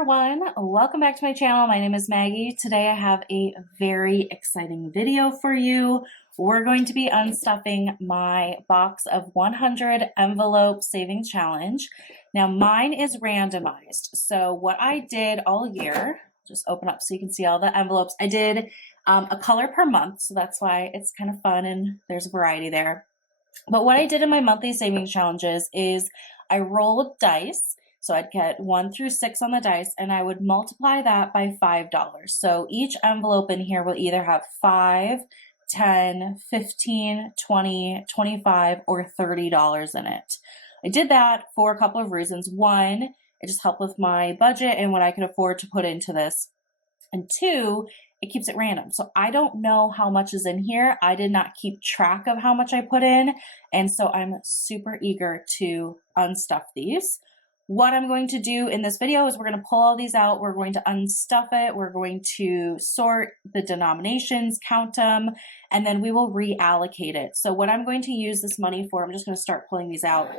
everyone, welcome back to my channel. My name is Maggie. Today I have a very exciting video for you. We're going to be unstuffing my box of 100 envelope saving challenge. Now mine is randomized. So what I did all year, just open up so you can see all the envelopes. I did a color per month, so that's why it's kind of fun and there's a variety there. But what I did in my monthly savings challenges is I rolled dice. So I'd get 1 through 6 on the dice and I would multiply that by $5. So each envelope in here will either have 5, 10, 15, 20, 25, or $30 in it. I did that for a couple of reasons. One, it just helped with my budget and what I could afford to put into this. And two, it keeps it random. So I don't know how much is in here. I did not keep track of how much I put in. And so I'm super eager to unstuff these. What I'm going to do in this video is we're going to pull all these out. We're going to unstuff it. We're going to sort the denominations, count them, and then we will reallocate it. So what I'm going to use this money for, I'm just going to start pulling these out.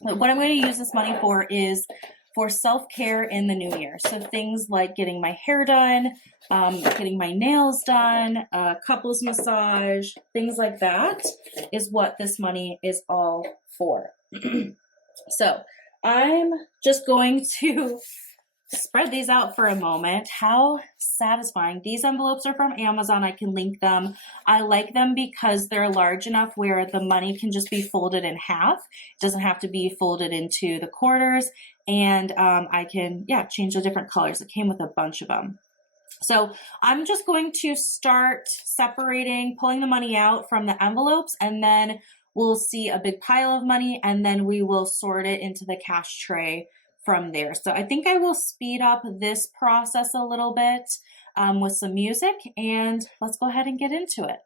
What I'm going to use this money for is for self-care in the new year. So things like getting my hair done, getting my nails done, couples massage, things like that is what this money is all for. So I'm just going to spread these out for a moment. How satisfying. These envelopes are from Amazon. I can link them. I like them because they're large enough where the money can just be folded in half. It doesn't have to be folded into the quarters. And I can, change the different colors. It came with a bunch of them. So I'm just going to start separating, pulling the money out from the envelopes, and then we'll see a big pile of money and then we will sort it into the cash tray from there. So I think I will speed up this process a little bit with some music, and let's go ahead and get into it.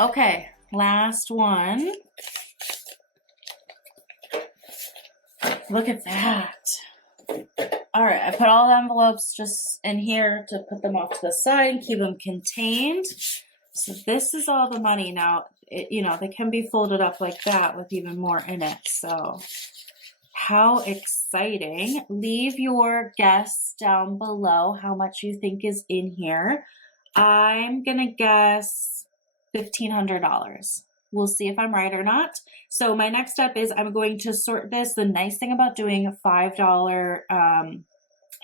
Okay, last one. Look at that. All right, I put all the envelopes just in here to put them off to the side and keep them contained. So this is all the money. Now, they can be folded up like that with even more in it. So how exciting. Leave your guess down below how much you think is in here. I'm going to guess $1,500. We'll see if I'm right or not. So my next step is I'm going to sort this. The nice thing about doing $5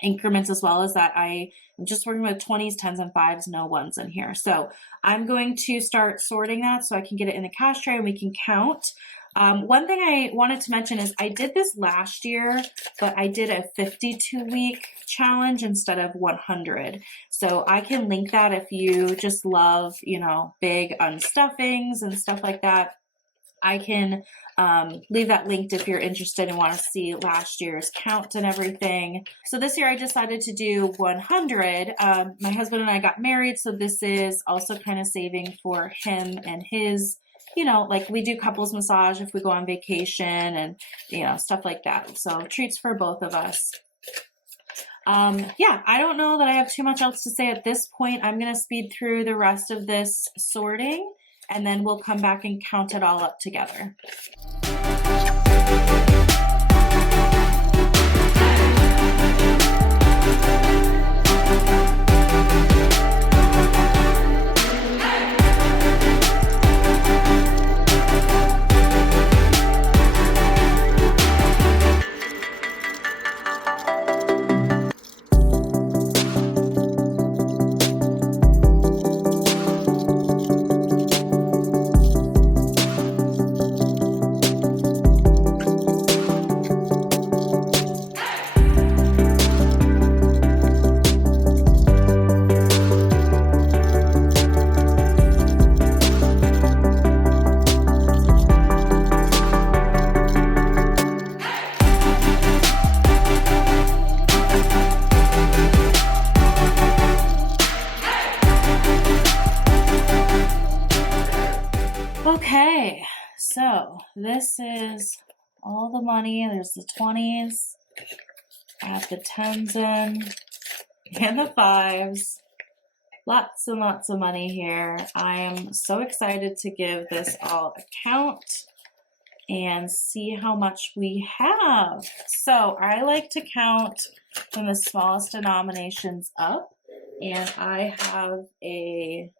increments as well is that I'm just working with 20s, 10s, and 5s, no 1s in here. So I'm going to start sorting that so I can get it in the cash tray and we can count. One thing I wanted to mention is I did this last year, but I did a 52-week challenge instead of 100. So I can link that if you just love, big unstuffings and stuff like that. I can leave that linked if you're interested and want to see last year's count and everything. So this year I decided to do 100. My husband and I got married, so this is also kind of saving for him and his, like we do couples massage if we go on vacation and, stuff like that. So treats for both of us. I don't know that I have too much else to say at this point. I'm going to speed through the rest of this sorting and then we'll come back and count it all up together. this is all the money. There's the 20s, add the 10s in, and the 5s. Lots and lots of money here. I am so excited to give this all a count and see how much we have. So I like to count from the smallest denominations up, and I have a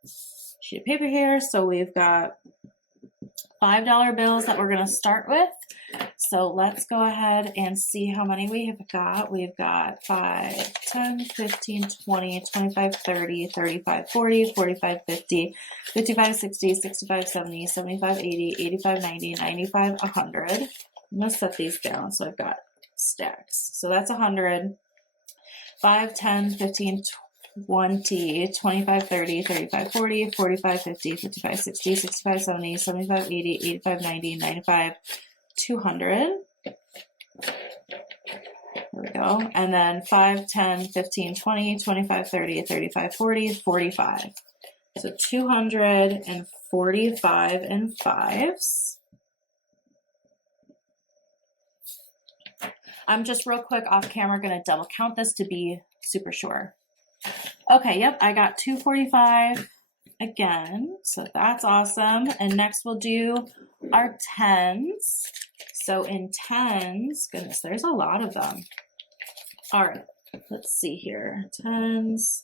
sheet of paper here. So we've got $5 bills that we're going to start with. So let's go ahead and see how many we have got. We've got 5, 10, 15, 20, 25, 30, 35, 40, 45, 50, 55, 60, 65, 70, 75, 80, 85, 90, 95, 100. I'm going to set these down so I've got stacks. So that's 100. 5, 10, 15, 20, 25, 30, 35, 40, 45, 50, 55, 60, 65, 70, 75, 80, 85, 90, 95, 200. There we go. And then 5, 10, 15, 20, 25, 30, 35, 40, 45. So 245 and 5s. I'm just real quick off camera going to double count this to be super sure. Okay, yep, I got 245 again, so that's awesome. And next we'll do our 10s. So in 10s, goodness, there's a lot of them. All right, let's see here. 10s,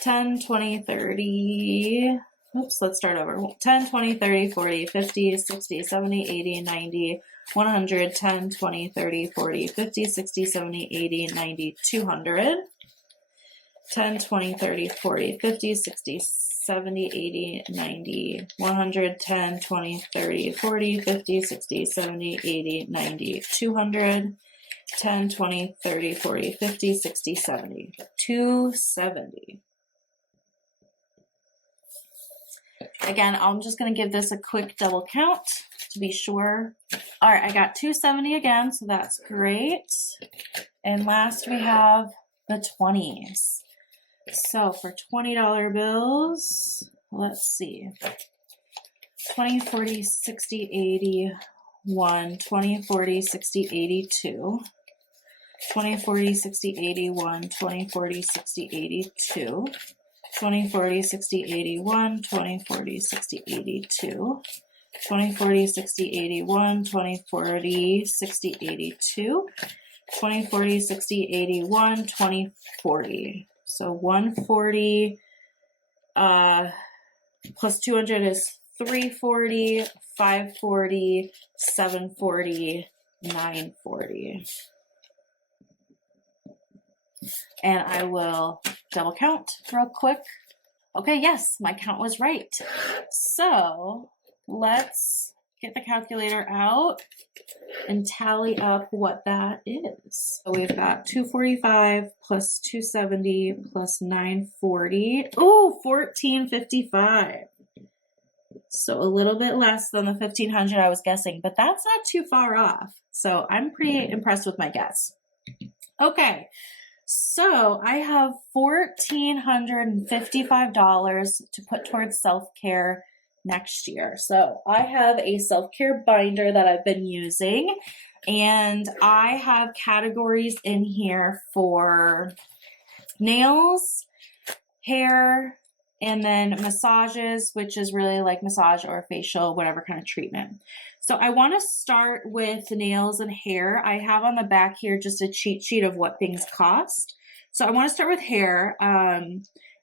10, 20, 30. Oops, let's start over. 10, 20, 30, 40, 50, 60, 70, 80, 90, 100, 10, 20, 30, 40, 50, 60, 70, 80, 90, 200. 10, 20, 30, 40, 50, 60, 70, 80, 90, 100, 10, 20, 30, 40, 50, 60, 70, 80, 90, 200, 10, 20, 30, 40, 50, 60, 70, 270. Again, I'm just going to give this a quick double count to be sure. All right, I got 270 again, so that's great. And last we have the 20s. So for $20 bills, let's see. 20, 40, 60, 81, 20, 40, 60, 82. 20, 40, 60, 81, 20, 40, 60, 82. 20, 40, 60, 81, 20, 40, 60, 82. 20, 40, 60, 81, 20, 40, 60, 82. 20, 40, 60, 81, 20, 40. So 140 plus 200 is 340, 540, 740, 940. And I will double count real quick. Okay, yes, my count was right. So let's get the calculator out and tally up what that is. So we've got 245 plus 270 plus 940. Ooh, 1455. So a little bit less than the 1500 I was guessing, but that's not too far off. So I'm pretty impressed with my guess. Okay, so I have $1,455 to put towards self-care next year. So I have a self-care binder that I've been using, and I have categories in here for nails, hair, and then massages, which is really like massage or facial, whatever kind of treatment. So I want to start with nails and hair. I have on the back here just a cheat sheet of what things cost. So I want to start with hair.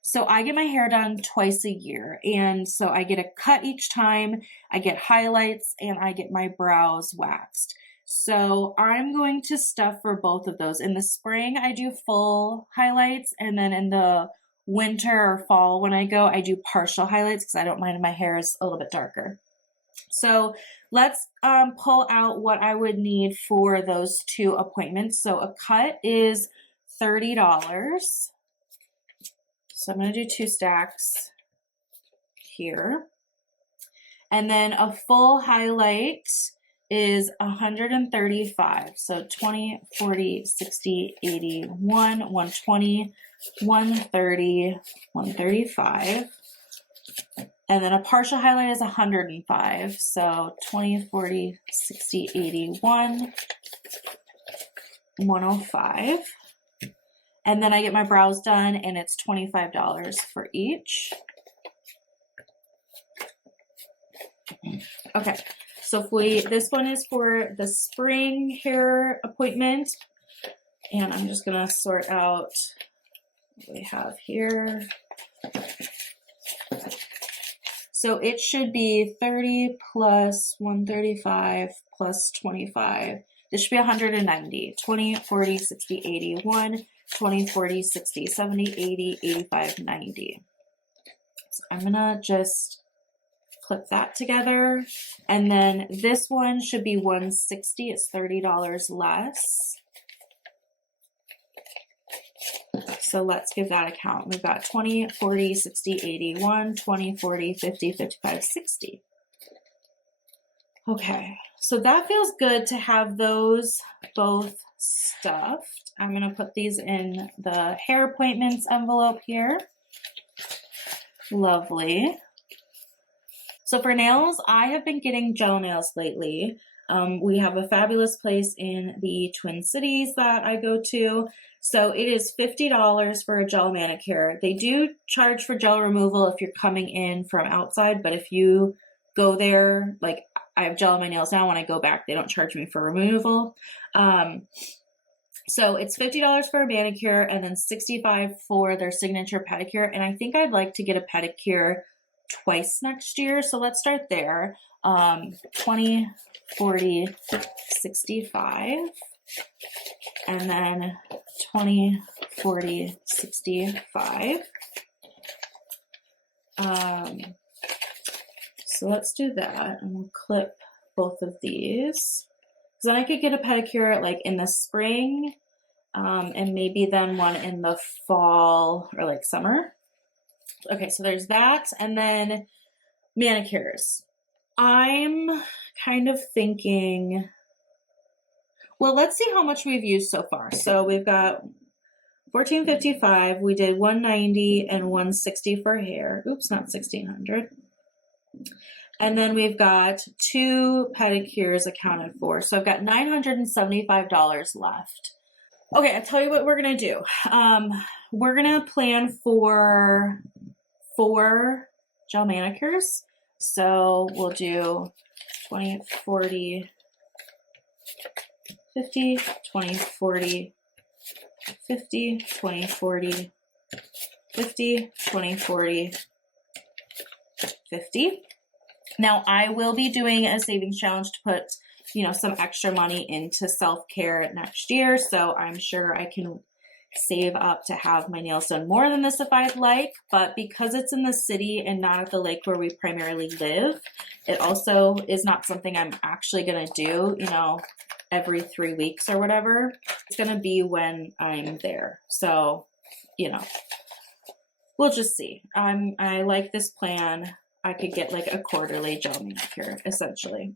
So I get my hair done twice a year, and so I get a cut each time, I get highlights, and I get my brows waxed. So I'm going to stuff for both of those. In the spring, I do full highlights, and then in the winter or fall when I go, I do partial highlights because I don't mind if my hair is a little bit darker. So let's pull out what I would need for those two appointments. So a cut is $30. So I'm going to do 2 stacks here. And then a full highlight is 135. So 20, 40, 60, 80, 120, 130, 135. And then a partial highlight is 105. So 20, 40, 60, 80, 105. And then I get my brows done and it's $25 for each. Okay, so this one is for the spring hair appointment. And I'm just gonna sort out what we have here. So it should be 30 plus 135 plus 25. This should be 190. 20, 40, 60, 80, 20, 40, 60, 70, 80, 85, 90. So I'm gonna just clip that together. And then this one should be 160. It's $30 less. So let's give that a count. We've got 20, 40, 60, 80, 20, 40, 50, 55, 60. Okay, so that feels good to have those both stuffed. I'm gonna put these in the hair appointments envelope here. Lovely. So for nails, I have been getting gel nails lately. We have a fabulous place in the Twin Cities that I go to. So it is $50 for a gel manicure. They do charge for gel removal if you're coming in from outside, but if you go there, like I have gel on my nails now, when I go back, they don't charge me for removal. So it's $50 for a manicure and then $65 for their signature pedicure. And I think I'd like to get a pedicure twice next year. So let's start there. 20, 40, 65. And then 20, 40, 65. So let's do that, and we'll clip both of these. Because then I could get a pedicure like in the spring, and maybe then one in the fall or like summer. Okay, so there's that, and then manicures. I'm kind of thinking, well, let's see how much we've used so far. So we've got $14.55. We did $190 and $160 for hair. Oops, not $1,600. And then we've got 2 pedicures accounted for. So I've got $975 left. Okay, I'll tell you what we're going to do. We're going to plan for 4 gel manicures. So we'll do 20, 40, 50, 20, 40, 50, 20, 40, 50, 20, 40, 50. Now I will be doing a savings challenge to put, some extra money into self-care next year. So I'm sure I can save up to have my nails done more than this if I'd like, but because it's in the city and not at the lake where we primarily live, it also is not something I'm actually going to do, every 3 weeks or whatever. It's going to be when I'm there. So, we'll just see. I like this plan. I could get like a quarterly gel manicure, essentially.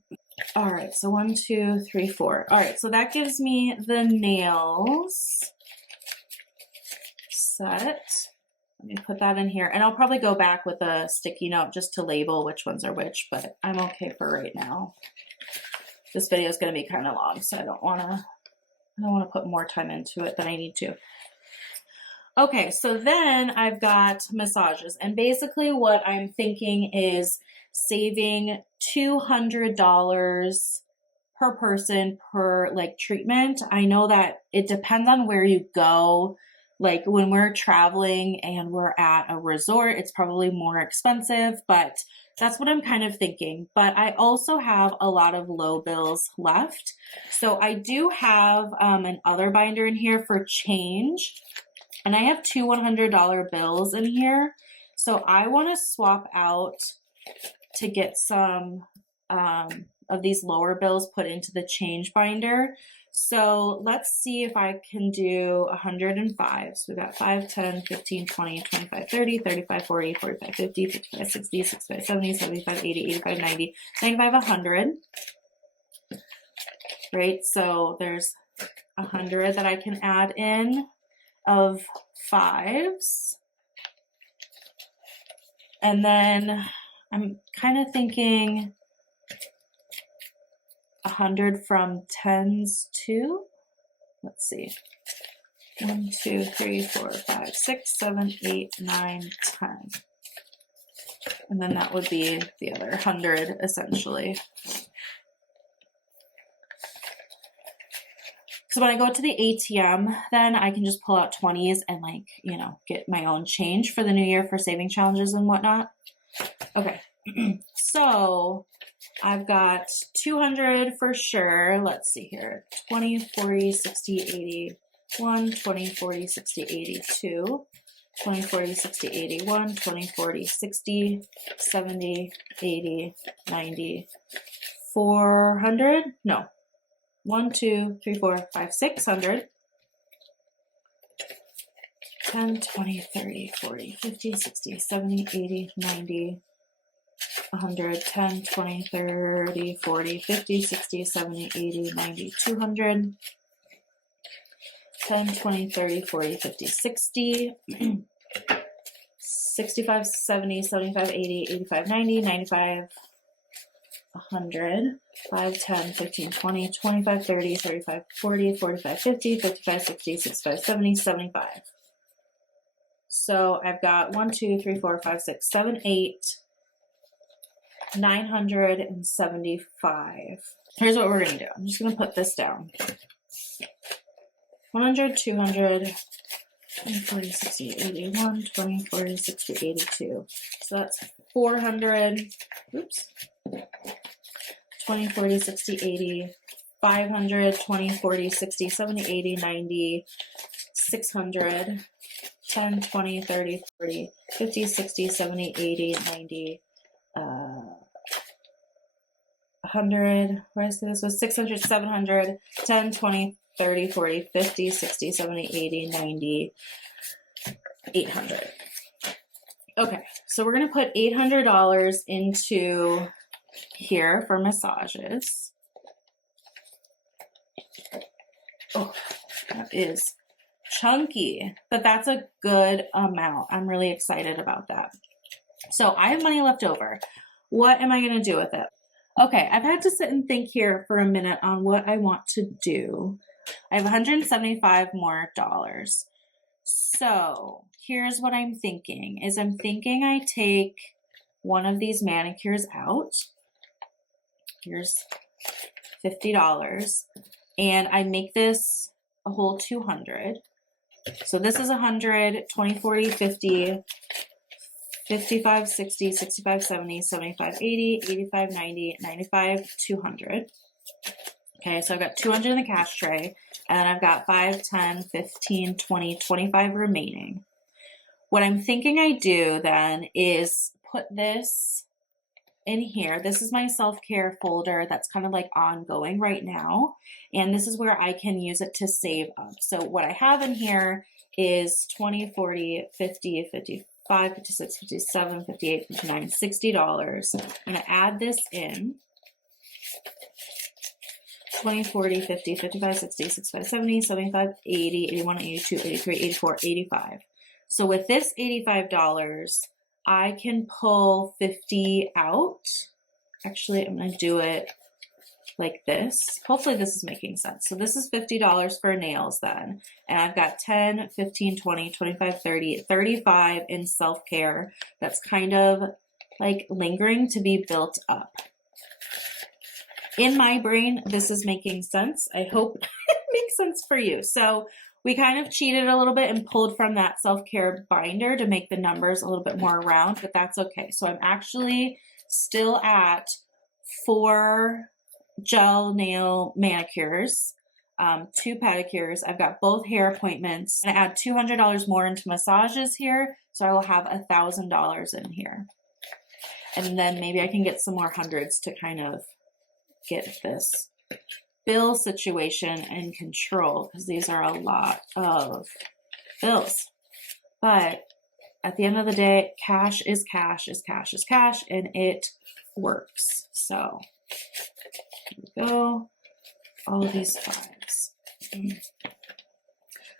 All right, so 1, 2, 3, 4. All right, so that gives me the nails set. Let me put that in here, and I'll probably go back with a sticky note just to label which ones are which, but I'm okay for right now. This video is going to be kind of long, so I don't want to put more time into it than I need to. Okay, so then I've got massages, and basically what I'm thinking is saving $200 per person per treatment. I know that it depends on where you go. Like when we're traveling and we're at a resort, it's probably more expensive, but that's what I'm kind of thinking. But I also have a lot of low bills left. So I do have an other binder in here for change. And I have 2 $100 bills in here. So I want to swap out to get some of these lower bills put into the change binder. So let's see if I can do 105. So we've got 5, 10, 15, 20, 25, 30, 35, 40, 45, 50, 55, 60, 65, 70, 75, 80, 85, 90, 95, 100. Right, so there's 100 that I can add in of 5s. And then I'm kind of thinking 100 from 10s too. Let's see. 1, 2, 3, 4, 5, 6, 7, 8, 9, 10. And then that would be the other 100 essentially. So when I go to the ATM, then I can just pull out 20s and like, you know, get my own change for the new year for saving challenges and whatnot. Okay, so I've got 200 for sure. Let's see here. 20, 40, 60, 80, 1, 20, 40, 60, 80, 2, 20, 40, 60, 80, 1, 20, 40, 60, 70, 80, 90, 400, no. 1, 2, 3, 4, 5, 600, 10, 20, 30, 40, 50, 60, 70, 80, 90, 100, 10, 20, 30, 40, 50, 60, 70, 80, 90, 200, 10, 20, 30, 40, 50, 60, 65, 70, 75, 80, 85, 90, 95, 100, 5, 10, 15, 20, 25, 30, 35, 40, 45, 50, 55, 60, 65, 70, 75. So I've got 1, 2, 3, 4, 5, 6, 7, 8, 975. Here's what we're going to do. I'm just going to put this down. 100, 200, 20, 40, 60, 80, 1, 20, 40, 60, 82. So that's 400. Oops. 20, 40, 60, 80, 500, 20, 40, 60, 70, 80, 90, 600, 10, 20, 30, 40, 50, 60, 70, 80, 90, 100, where is this? Was 600, 700, 10, 20, 30, 40, 50, 60, 70, 80, 90, 800. Okay, so we're going to put $800 into here for massages. Oh, that is chunky, but that's a good amount. I'm really excited about that. So I have money left over. What am I going to do with it? Okay, I've had to sit and think here for a minute on what I want to do. I have $175 more. So here's what I'm thinking is I'm thinking I take one of these manicures out. Here's $50 and I make this a whole 200. So this is 100, 20, 40, 50, 55, 60, 65, 70, 75, 80, 85, 90, 95, 200. Okay, so I've got 200 in the cash tray, and I've got 5, 10, 15, 20, 25 remaining. What I'm thinking I do then is put this in here. This is my self-care folder that's kind of like ongoing right now, and this is where I can use it to save up. So what I have in here is 20, 40, 50, 55, 56, 57, 58, 59, $60. I'm going to add this in. 20, 40, 50, 55, 60, 65, 70, 75, 80, 81, 82, 83, 84, 85. So with this $85, I can pull 50 out. Actually, I'm going to do it like this. Hopefully this is making sense. So this is $50 for nails then. And I've got 10, 15, 20, 25, 30, 35 in self-care. That's kind of like lingering to be built up. In my brain, this is making sense. I hope it makes sense for you. So we kind of cheated a little bit and pulled from that self-care binder to make the numbers a little bit more round, but that's okay. So I'm actually still at 4 gel nail manicures, 2 pedicures. I've got both hair appointments. And I add $200 more into massages here, so I will have $1,000 in here. And then maybe I can get some more hundreds to kind of get this bill situation in control, because these are a lot of bills. But at the end of the day, cash is cash is cash is cash, and it works. So here we go. All of these 5s.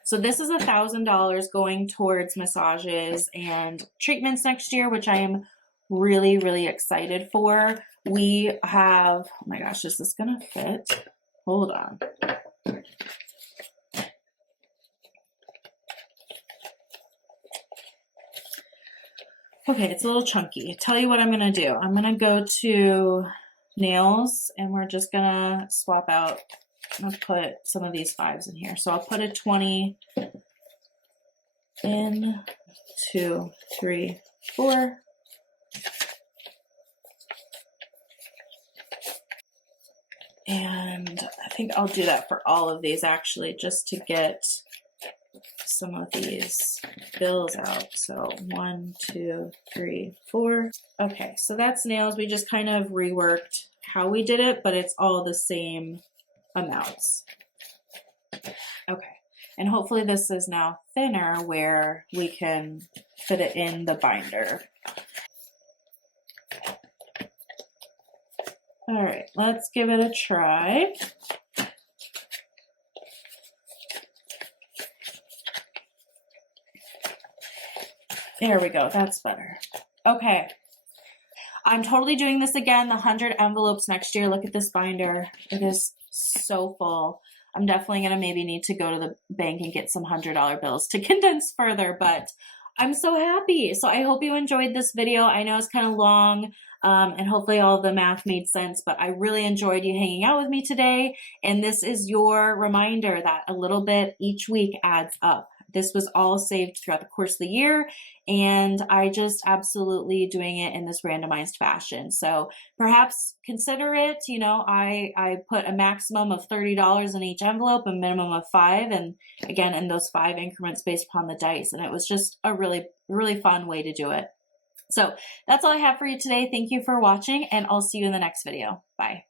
So this is $1,000 going towards massages and treatments next year, which I am really, really excited for. We have, oh my gosh, is this gonna fit? Hold on. Okay, it's a little chunky. Tell you what I'm gonna do. I'm gonna go to nails and we're just gonna swap out. I'm gonna put some of these 5s in here. So I'll put a 20 in, 2, 3, 4. And I think I'll do that for all of these actually, just to get some of these bills out. So 1, 2, 3, 4. Okay, so that's nails. We just kind of reworked how we did it, but it's all the same amounts. Okay, and hopefully this is now thinner where we can fit it in the binder. All right, let's give it a try. There we go, that's better. Okay, I'm totally doing this again, the 100 envelopes next year. Look at this binder, it is so full. I'm definitely gonna maybe need to go to the bank and get some $100 bills to condense further, but I'm so happy. So I hope you enjoyed this video. I know it's kind of long, and hopefully all of the math made sense, but I really enjoyed you hanging out with me today. And this is your reminder that a little bit each week adds up. This was all saved throughout the course of the year, and I just absolutely doing it in this randomized fashion. So perhaps consider it. You know, I put a maximum of $30 in each envelope, a minimum of 5, and again, in those 5 increments based upon the dice. And it was just a really, really fun way to do it. So that's all I have for you today. Thank you for watching, and I'll see you in the next video. Bye.